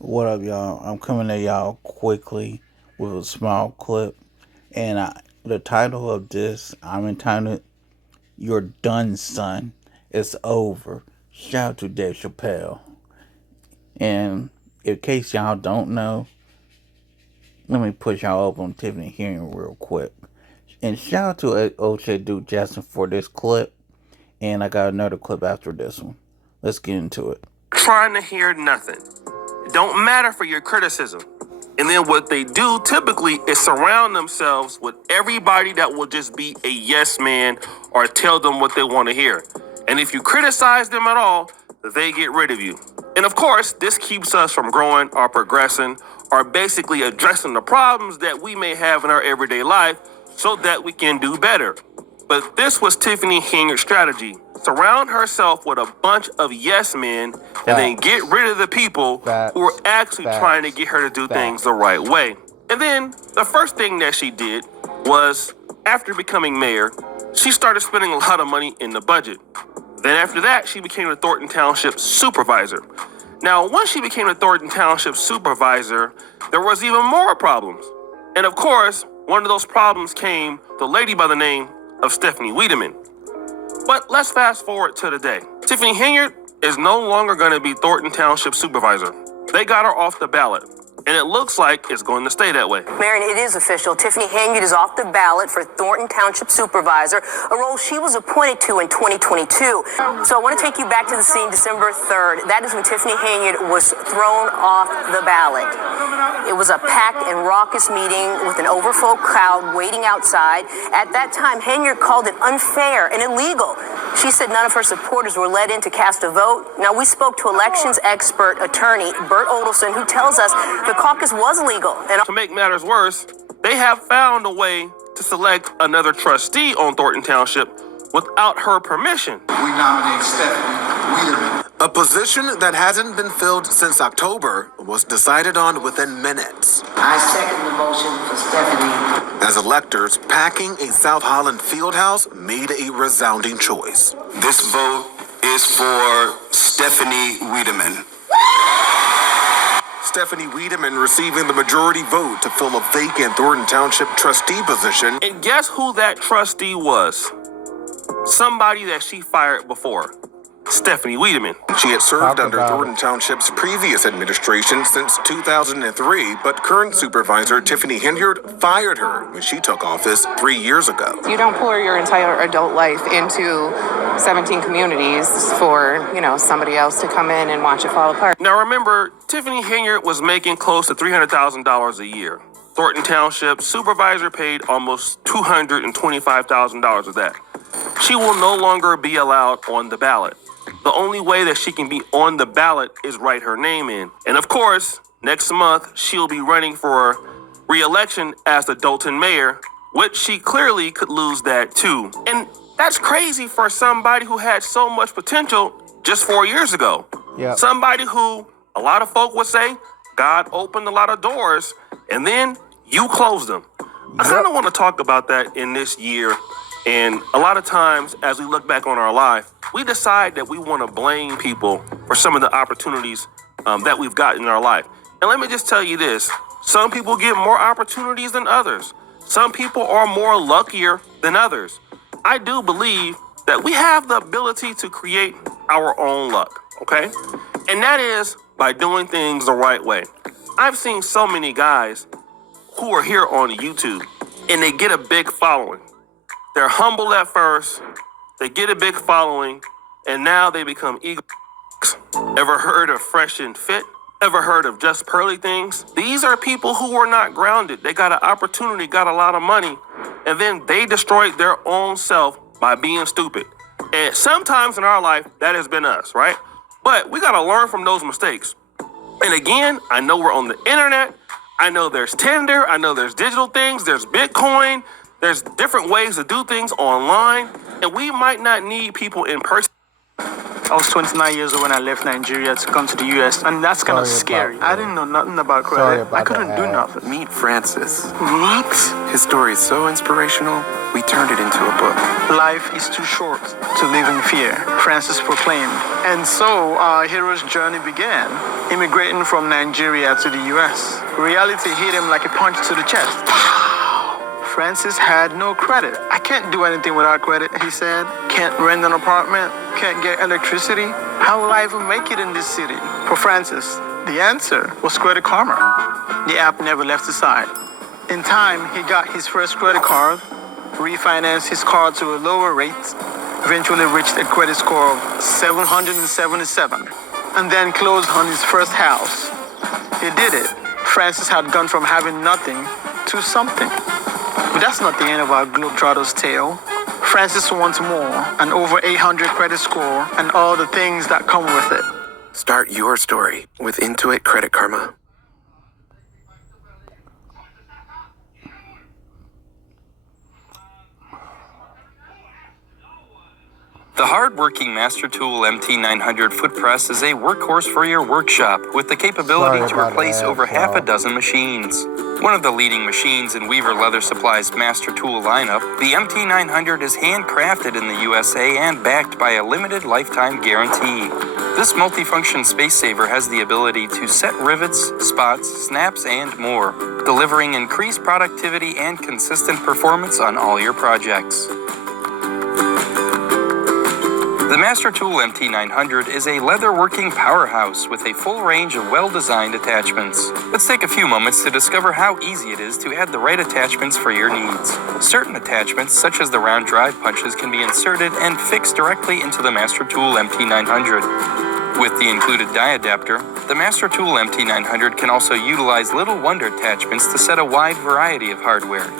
What up, y'all? I'm coming to y'all quickly with a small clip, and the title of this I'm entitled "You're Done, Son. It's Over." Shout out to Dave Chappelle. And in case y'all don't know, let me put y'all up on Tiffany Henyard real quick. And shout out to OJ Duke Jackson for this clip, and I got another clip after this one. Let's get into it. Trying to hear nothing. It don't matter for your criticism. And then what they do typically is surround themselves with everybody that will just be a yes man or tell them what they want to hear. And if you criticize them at all, they get rid of you. And of course, this keeps us from growing or progressing or basically addressing the problems that we may have in our everyday life so that we can do better. But this was Tiffany Henyard's strategy. Surround herself with a bunch of yes men and then get rid of the people who are actually trying to get her to do things the right way. And then the first thing that she did was, after becoming mayor, she started spending a lot of money in the budget. Then after that, she became the Thornton Township supervisor. Now, once she became the Thornton Township supervisor, there was even more problems. And of course, one of those problems came the lady by the name of Stephanie Wiedemann. But let's fast forward to today. Tiffany Henyard is no longer going to be Thornton Township supervisor. They got her off the ballot, and it looks like it's going to stay that way. Marion, it is official. Tiffany Henyard is off the ballot for Thornton Township Supervisor, a role she was appointed to in 2022. So I want to take you back to the scene December 3rd. That is when Tiffany Henyard was thrown off the ballot. It was a packed and raucous meeting with an overflow crowd waiting outside. At that time, Henyard called it unfair and illegal. She said none of her supporters were let in to cast a vote. Now, we spoke to elections expert attorney Bert Odelson, who tells us the caucus was illegal. And to make matters worse, they have found a way to select another trustee on Thornton Township without her permission. We nominate Stephanie Wiedemann. A position that hasn't been filled since October was decided on within minutes. I second the motion for Stephanie. As electors packing a South Holland fieldhouse made a resounding choice. This vote is for Stephanie Wiedemann. Stephanie Wiedemann receiving the majority vote to fill a vacant Thornton Township trustee position. And guess who that trustee was? Somebody that she fired before. Stephanie Wiedemann. She had served under Thornton Township's previous administration since 2003, but current supervisor Tiffany Henyard fired her when she took office 3 years ago. You don't pour your entire adult life into 17 communities for, somebody else to come in and watch it fall apart. Now remember, Tiffany Henyard was making close to $300,000 a year. Thornton Township supervisor paid almost $225,000 of that. She will no longer be allowed on the ballot. The only way that she can be on the ballot is write her name in. And of course, next month, she'll be running for re-election as the Dolton mayor, which she clearly could lose that too. And that's crazy for somebody who had so much potential just 4 years ago. Yep. Somebody who a lot of folk would say, God opened a lot of doors and then you closed them. I kind of want to talk about that in this year. And a lot of times, as we look back on our life, we decide that we want to blame people for some of the opportunities that we've gotten in our life. And let me just tell you this. Some people get more opportunities than others. Some people are more luckier than others. I do believe that we have the ability to create our own luck, okay? And that is by doing things the right way. I've seen so many guys who are here on YouTube, and they get a big following. They're humble at first, they get a big following, and now they become ego. Ever heard of Fresh and Fit? Ever heard of Just Pearly Things? These are people who are not grounded. They got an opportunity, got a lot of money, and then they destroyed their own self by being stupid. And sometimes in our life, that has been us, right? But we got to learn from those mistakes. And again, I know we're on the internet. I know there's Tinder. I know there's digital things. There's Bitcoin. There's different ways to do things online, and we might not need people in person. I was 29 years old when I left Nigeria to come to the U.S., and that's kind of scary. I didn't know nothing about credit. I couldn't do nothing. Meet Francis. Meet? His story is so inspirational, we turned it into a book. Life is too short to live in fear, Francis proclaimed. And so our hero's journey began, immigrating from Nigeria to the U.S. Reality hit him like a punch to the chest. Francis had no credit. I can't do anything without credit, he said. Can't rent an apartment, can't get electricity. How will I even make it in this city? For Francis, the answer was Credit Karma. The app never left his side. In time, he got his first credit card, refinanced his card to a lower rate, eventually reached a credit score of 777, and then closed on his first house. He did it. Francis had gone from having nothing to something. But that's not the end of our Globetrotter's tale. Francis wants more, an over 800 credit score, and all the things that come with it. Start your story with Intuit Credit Karma. The hard-working Master Tool MT900 foot press is a workhorse for your workshop with the capability to replace over half a dozen machines. One of the leading machines in Weaver Leather Supply's Master Tool lineup, the MT900 is handcrafted in the USA and backed by a limited lifetime guarantee. This multifunction space saver has the ability to set rivets, spots, snaps, and more, delivering increased productivity and consistent performance on all your projects. The Master Tool MT900 is a leatherworking powerhouse with a full range of well-designed attachments. Let's take a few moments to discover how easy it is to add the right attachments for your needs. Certain attachments, such as the round drive punches, can be inserted and fixed directly into the Master Tool MT900. With the included die adapter, the Master Tool MT900 can also utilize Little Wonder attachments to set a wide variety of hardware.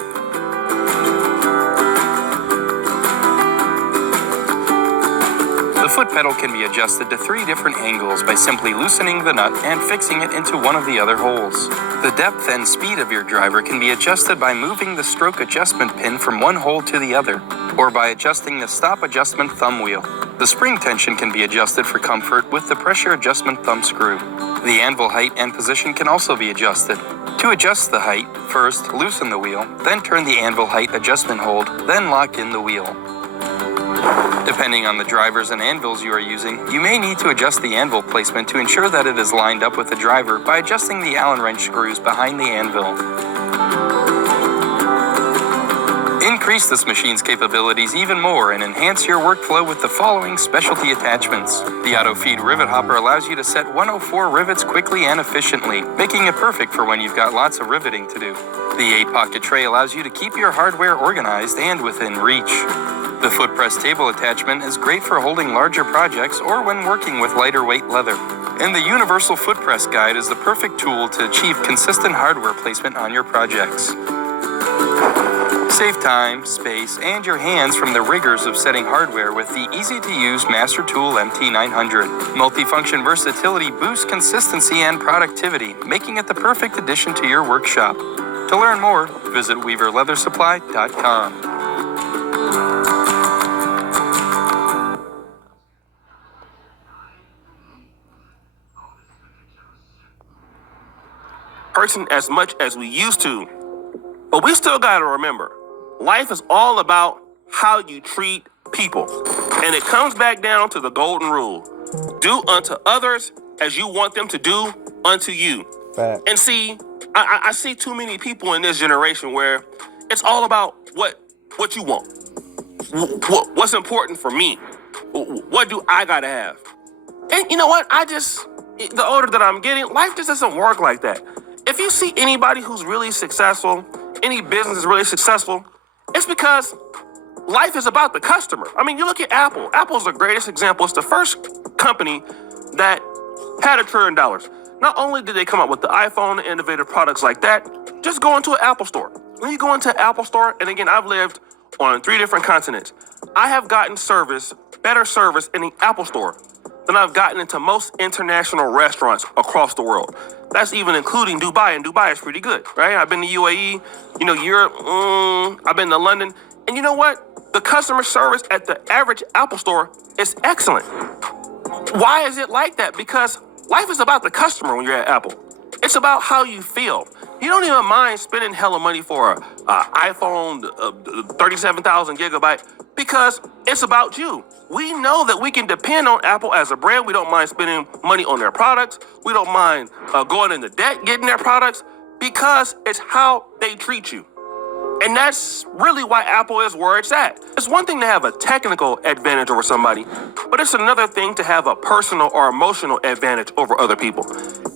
The foot pedal can be adjusted to 3 different angles by simply loosening the nut and fixing it into one of the other holes. The depth and speed of your driver can be adjusted by moving the stroke adjustment pin from one hole to the other, or by adjusting the stop adjustment thumb wheel. The spring tension can be adjusted for comfort with the pressure adjustment thumb screw. The anvil height and position can also be adjusted. To adjust the height, first loosen the wheel, then turn the anvil height adjustment hold, then lock in the wheel. Depending on the drivers and anvils you are using, you may need to adjust the anvil placement to ensure that it is lined up with the driver by adjusting the Allen wrench screws behind the anvil. Increase this machine's capabilities even more and enhance your workflow with the following specialty attachments. The auto-feed rivet hopper allows you to set 104 rivets quickly and efficiently, making it perfect for when you've got lots of riveting to do. The 8-pocket tray allows you to keep your hardware organized and within reach. The foot press table attachment is great for holding larger projects or when working with lighter weight leather. And the Universal Foot Press Guide is the perfect tool to achieve consistent hardware placement on your projects. Save time, space, and your hands from the rigors of setting hardware with the easy-to-use Master Tool MT900. Multifunction versatility boosts consistency and productivity, making it the perfect addition to your workshop. To learn more, visit weaverleathersupply.com. Person as much as we used to, but we still got to remember, life is all about how you treat people, and it comes back down to the golden rule: do unto others as you want them to do unto you. Fact. And see, I see too many people in this generation where it's all about what you want, what's important for me, what do I gotta have. And you know what, the older that I'm getting, life just doesn't work like that. If you see anybody who's really successful, any business is really successful, it's because life is about the customer. I mean, you look at Apple. Apple's the greatest example. It's the first company that had $1 trillion. Not only did they come up with the iPhone and innovative products like that, just go into an Apple store. When you go into an Apple store, and again, I've lived on 3 different continents, I have gotten better service in the Apple store than I've gotten into most international restaurants across the world. That's even including Dubai, and Dubai is pretty good, right? I've been to UAE, Europe, I've been to London, and you know what? The customer service at the average Apple store is excellent. Why is it like that? Because life is about the customer when you're at Apple. It's about how you feel. You don't even mind spending hella money for an iPhone 37,000 gigabyte because it's about you. We know that we can depend on Apple as a brand. We don't mind spending money on their products. We don't mind going into debt getting their products because it's how they treat you. And that's really why Apple is where it's at. It's one thing to have a technical advantage over somebody, but it's another thing to have a personal or emotional advantage over other people.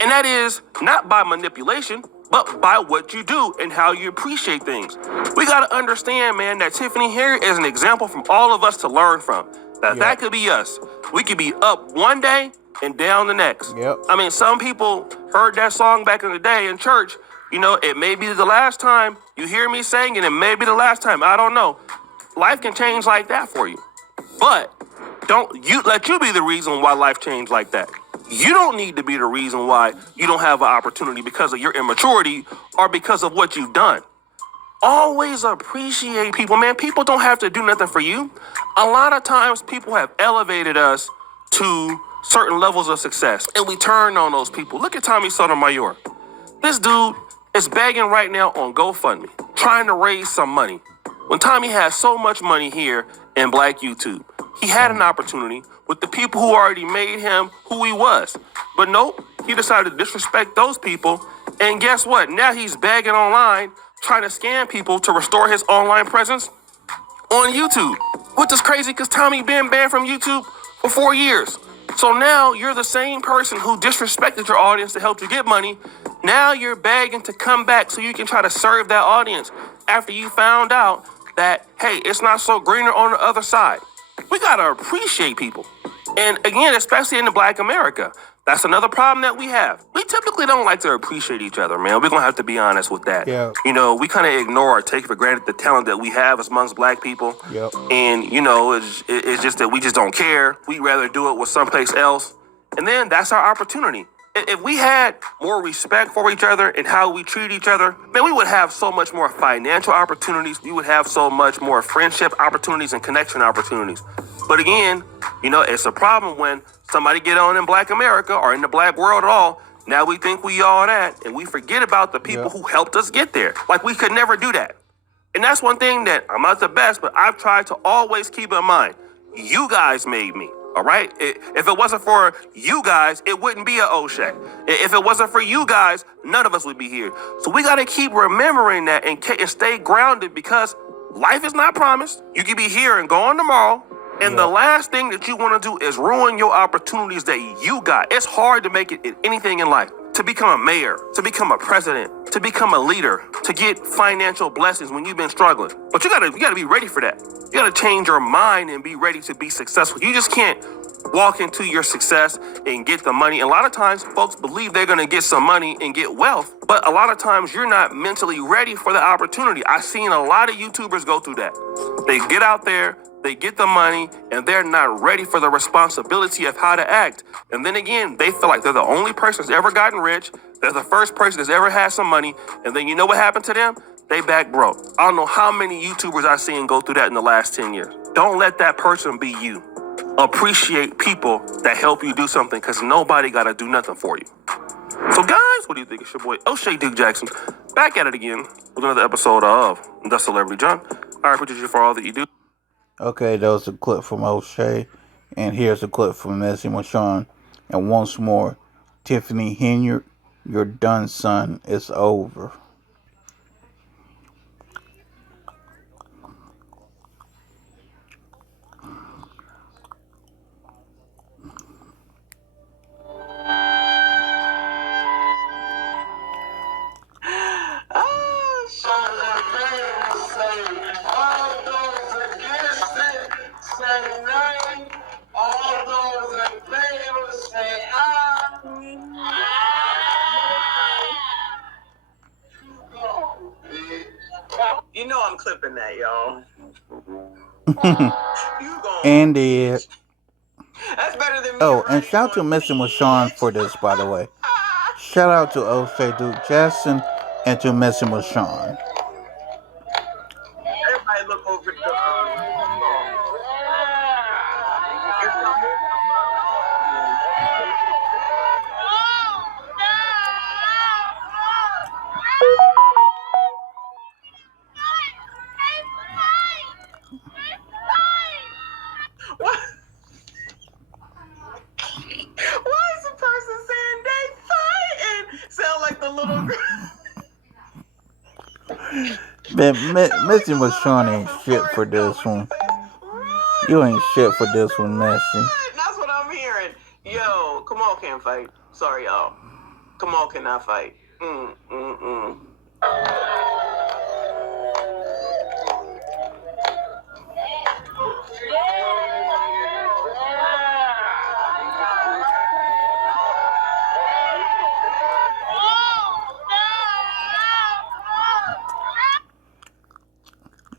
And that is not by manipulation, but by what you do and how you appreciate things. We got to understand, man, that Tiffany here is an example from all of us to learn from. That could be us. We could be up one day and down the next. Yep. I mean, some people heard that song back in the day in church. You know, it may be the last time you hear me sing, and it may be the last time. I don't know. Life can change like that for you. But don't you let you be the reason why life changed like that. You don't need to be the reason why you don't have an opportunity because of your immaturity or because of what you've done. Always appreciate people, man. People don't have to do nothing for you. A lot of times people have elevated us to certain levels of success, and we turn on those people. Look at Tommy Sotomayor. This dude is begging right now on GoFundMe, trying to raise some money. When Tommy has so much money here in Black YouTube, he had an opportunity with the people who already made him who he was. But nope, he decided to disrespect those people. And guess what? Now he's begging online, trying to scam people to restore his online presence on YouTube. Which is crazy because Tommy been banned from YouTube for 4 years. So now you're the same person who disrespected your audience to help you get money. Now you're begging to come back so you can try to serve that audience after you found out that, hey, it's not so greener on the other side. We got to appreciate people. And again, especially in the Black America, that's another problem that we have. We typically don't like to appreciate each other, man. We're going to have to be honest with that. Yeah. You know, we kind of ignore or take for granted the talent that we have amongst Black people. Yep. And, you know, it's just that we just don't care. We'd rather do it with someplace else. And then that's our opportunity. If we had more respect for each other and how we treat each other, man, we would have so much more financial opportunities. We would have so much more friendship opportunities and connection opportunities. But again, you know, it's a problem when somebody get on in Black America or in the Black world at all. Now we think we all that, and we forget about the people who helped us get there. Like we could never do that. And that's one thing that I'm not the best, but I've tried to always keep in mind. You guys made me. All right. If it wasn't for you guys, it wouldn't be an O'Shea. If it wasn't for you guys, none of us would be here. So we got to keep remembering that and stay grounded because life is not promised. You could be here and gone tomorrow. And the last thing that you want to do is ruin your opportunities that you got. It's hard to make it in anything in life. To become a mayor, to become a president, to become a leader, to get financial blessings when you've been struggling. But you gotta be ready for that. You gotta change your mind and be ready to be successful. You just can't walk into your success and get the money. And a lot of times folks believe they're gonna get some money and get wealth, but a lot of times you're not mentally ready for the opportunity. I've seen a lot of YouTubers go through that. They get out there, they get the money, and they're not ready for the responsibility of how to act. And then again, they feel like they're the only person that's ever gotten rich. They're the first person that's ever had some money. And then you know what happened to them? They back broke. I don't know how many YouTubers I've seen go through that in the last 10 years. Don't let that person be you. Appreciate people that help you do something because nobody got to do nothing for you. So guys, what do you think? It's your boy O'Shea Duke Jackson back at it again with another episode of The Celebrity John. I appreciate you for all that you do. Okay, that was a clip from O'Shea, and here's a clip from Messi Marshawn. And once more, Tiffany Henyard, you're done, son. It's over. You know I'm clipping that, y'all. And it. That's better than me. Oh, and shout out to Messi Marshawn for this, by the way. Shout out to O'Shea Duke Jackson and to Messi Marshawn. Everybody look over the sound like the little girl. Man, Missy Michonne ain't shit for this one. You ain't shit for this one, Missy. That's what I'm hearing. Yo, come on, can't fight. Sorry, y'all. Come on, cannot fight.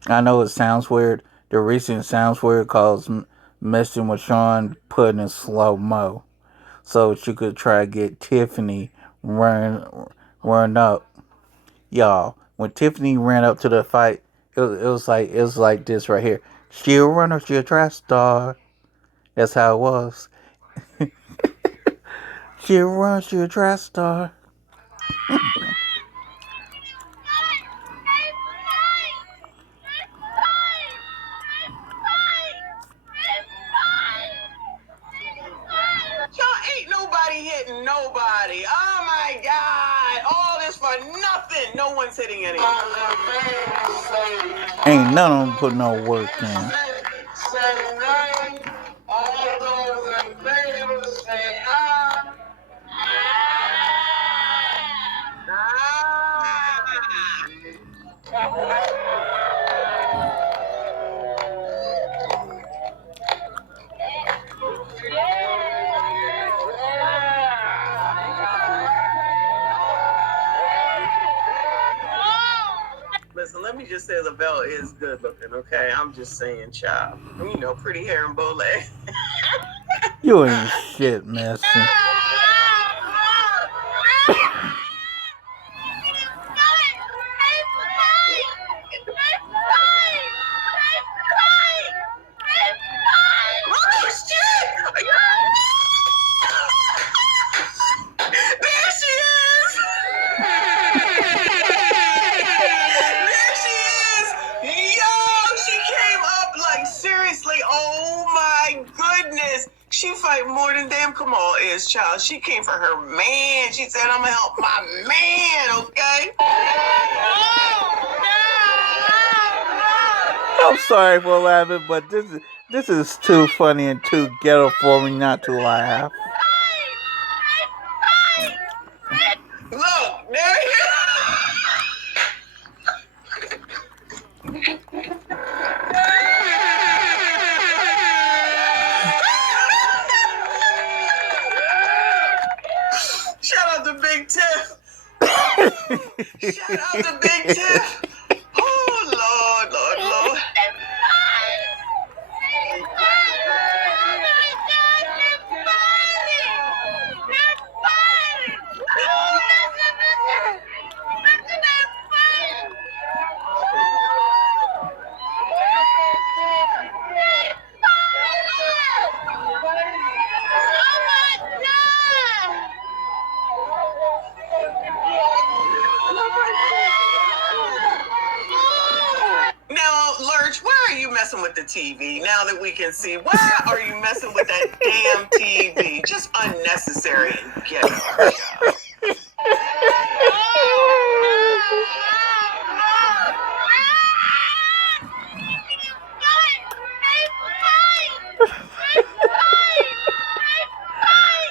I know it sounds weird. The reason it sounds weird because Missy Michonne put in slow-mo. So she could try to get Tiffany run up. Y'all, when Tiffany ran up to the fight, it was like this right here. She a runner, she a track star. That's how it was. She a runner, she a track star. Ain't nobody hitting nobody. Oh my God. All this for nothing. No one's hitting anyone. Ain't none of them put no work in. All those in favor say aye. Listen, let me just say Lavelle is good looking, okay? I'm just saying, child. You know, pretty hair and bow leg. You ain't shit, Missy. She fight more than damn Kamal is, child. She came for her man. She said, I'm gonna help my man, okay? I'm sorry for laughing, but this is too funny and too ghetto for me not to laugh. Look, there he is. Shout out to Big Tiff. Shout out to Big Tiff. Oh, Lord, Lord, Lord. Now, Lurch, why are you messing with the TV now that we can see? Why are you messing with that damn TV? Just unnecessary and ghetto.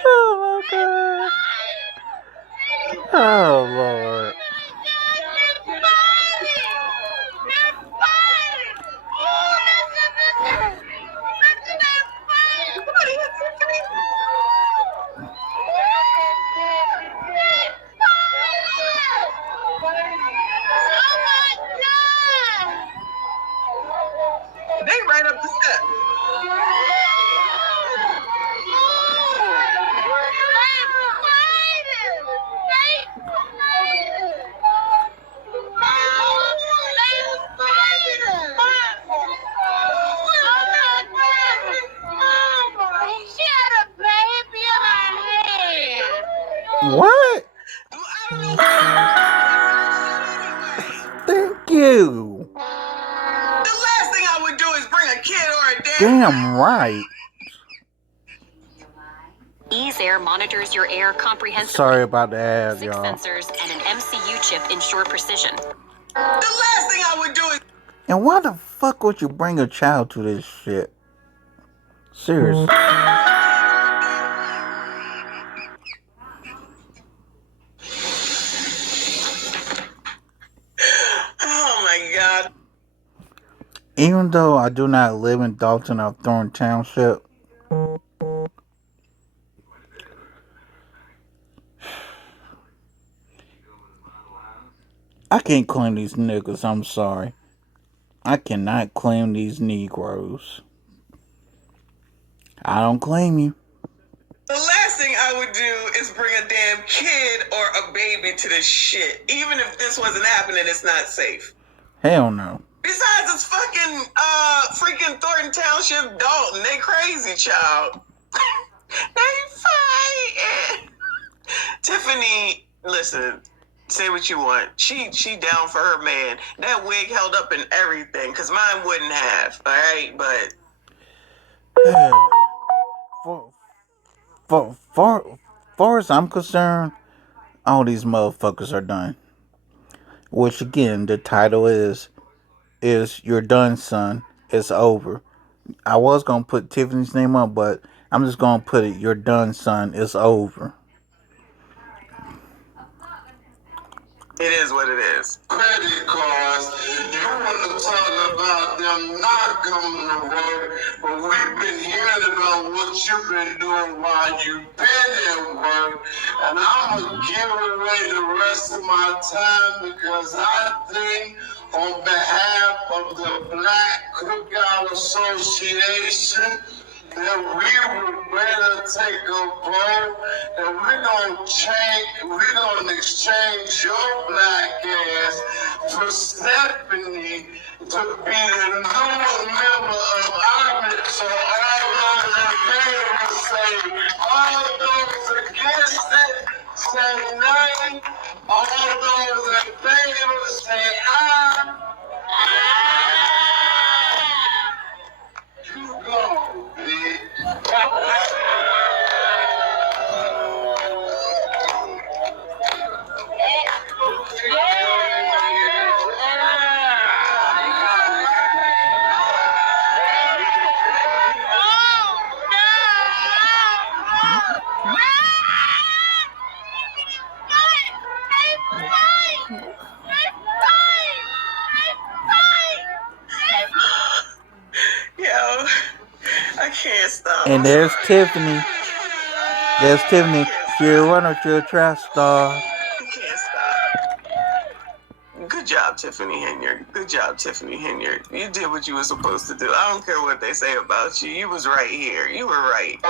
Oh my God. Oh Lord. They right up the steps. What? Thank you. The last thing I would do is bring a kid or a damn. Damn right. Easy. Air monitors your air comprehensively. Sorry about the ad, 6 y'all. sensors and an MCU chip ensure precision. The last thing I would do is. And why the fuck would you bring a child to this shit? Seriously. Oh my God. Even though I do not live in Dalton or Thornton Township, I can't claim these niggas. I'm sorry. I cannot claim these Negroes. I don't claim you. The last thing I would do is bring a damn kid or a baby to this shit. Even if this wasn't happening, it's not safe. Hell no. Besides, it's fucking freaking Thornton Township, Dalton. They crazy, child. They fighting. Tiffany, listen. Say what you want. She down for her man. That wig held up and everything, cause mine wouldn't have. All right, but far as I'm concerned, all these motherfuckers are done. Which again, the title is "You're Done, Son. It's Over." I was gonna put Tiffany's name up, but I'm just gonna put it, "You're done, son. It's over." it is what it is. Credit cards, you want to talk about them not coming to work, but we've been hearing about what you've been doing while you've been at work, and I'm going to give away the rest of my time because I think on behalf of the Black Cookout Association, that we would better take a vote and we're gonna exchange your black ass for Stephanie to be the new member of Army. So all those in favor say, all those against it say nay, all those in favor say aye. You go, bitch. Yo, I can't stop. And there's Tiffany. There's Tiffany. She's a runner, she's a track star. I can't stop. Good job, Tiffany Henyard. Good job, Tiffany Henyard. You did what you were supposed to do. I don't care what they say about you. You was right here. You were right.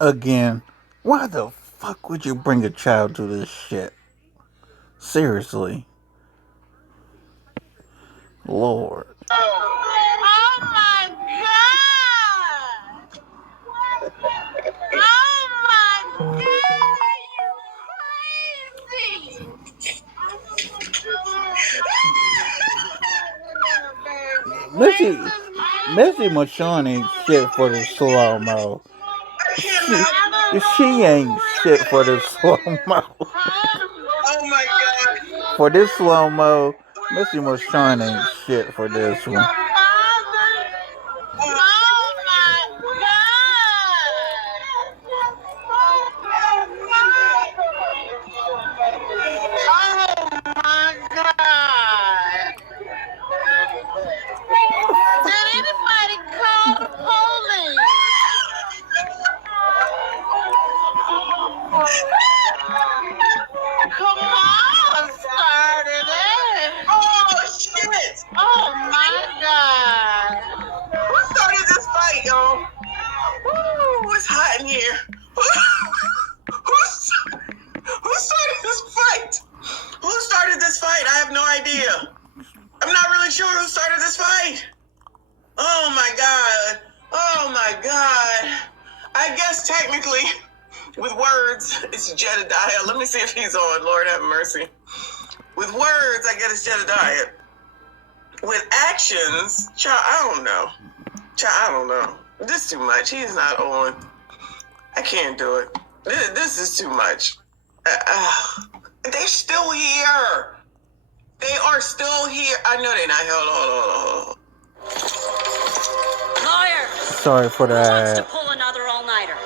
Again, why the fuck would you bring a child to this shit? Seriously. Lord. Oh my God! Oh my God, you crazy! Missy Machon ain't shit for the slow-mo. She ain't shit for the slow-mo. Oh my God. For this slow-mo, Missy Machon ain't shit for this one. started this fight? I have no idea. I'm not really sure who started this fight. Oh my God. Oh my God. I guess technically, with words, it's Jedediah. Let me see if he's on. Lord have mercy. With words, I guess it's Jedediah. With actions, child, I don't know. Child, I don't know. This is too much. He's not on. I can't do it. This is too much. They're still here. They are still here. I know they're not. Hold on. Lawyer. Sorry for Who wants to that. pull another all-nighter?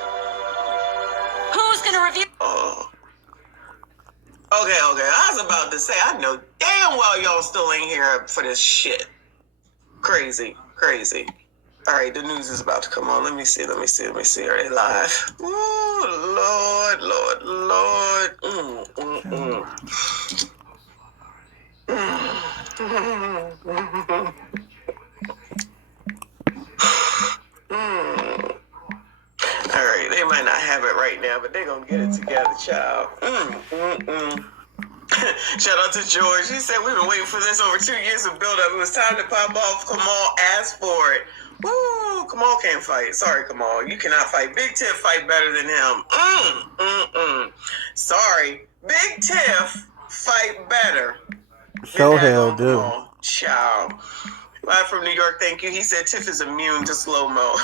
Who's gonna review? Oh. Okay. I was about to say, I know damn well y'all still ain't here for this shit. Crazy. All right, the news is about to come on. Let me see. Are they live? Ooh, Lord. All right, they might not have it right now, but they're gonna get it together, child. Shout out to George. He said, we've been waiting for this over 2 years of build up. It was time to pop off. Kamal asked for it. Woo! Kamal can't fight. Sorry, Kamal. You cannot fight. Big Tiff fight better than him. Sorry. Big Tiff fight better So than hell that do. Kamal. Ciao. Live from New York, thank you. He said Tiff is immune to slow-mo.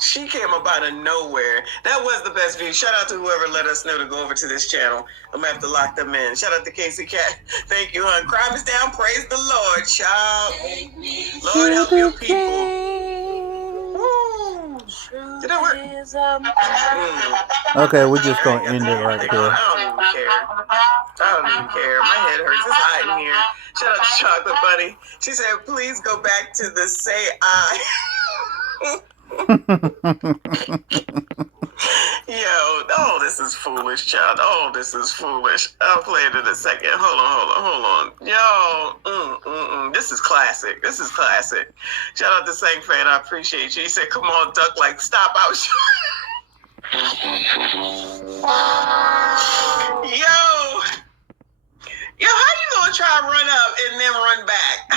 She came up out of nowhere. That was the best video. Shout out to whoever let us know to go over to this channel. I'm going to have to lock them in. Shout out to Casey Cat. Thank you, hon. Crime is down. Praise the Lord, child. Lord, help your people. Woo. Did that work? Okay, we're just gonna end it right I here. don't even care. My head hurts. It's hot in here. Shout out to Chocolate Bunny. She said, please go back to the say I. Yo, this is foolish, child. This is foolish. I'll play it in a second. Hold on. Yo, this is classic. Shout out to Sang Fan. I appreciate you. He said, come on, duck, like, stop. I was Yo, how you gonna try to run up and then run back?